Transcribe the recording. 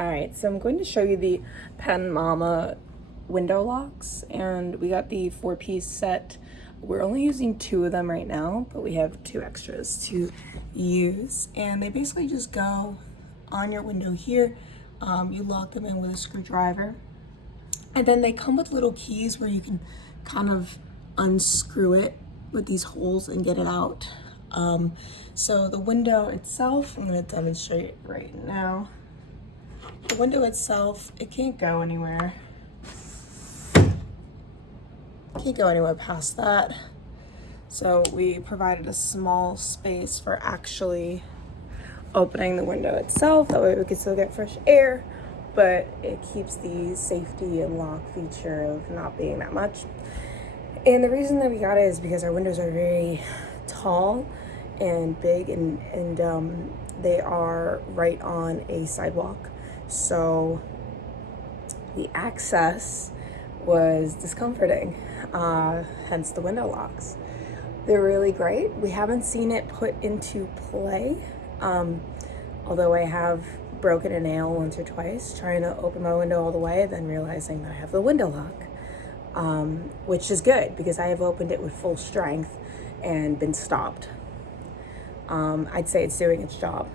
Alright, so I'm going to show you the Pen Mama window locks, and we got the 4-piece set. We're only using 2 of them right now, but we have 2 extras to use, and they basically just go on your window here. You lock them in with a screwdriver, and then they come with little keys where you can kind of unscrew it with these holes and get it out. So the window itself, I'm going to demonstrate right now. The window itself, it can't go anywhere. Can't go anywhere past that. So we provided a small space for actually opening the window itself. That way we can still get fresh air, but it keeps the safety and lock feature of not being that much. And the reason that we got it is because our windows are very tall and big, and they are right on a sidewalk. So the access was discomforting, hence the window locks. They're really great. We haven't seen it put into play, although I have broken a nail once or twice trying to open my window all the way, then realizing that I have the window lock, which is good because I have opened it with full strength and been stopped. I'd say it's doing its job.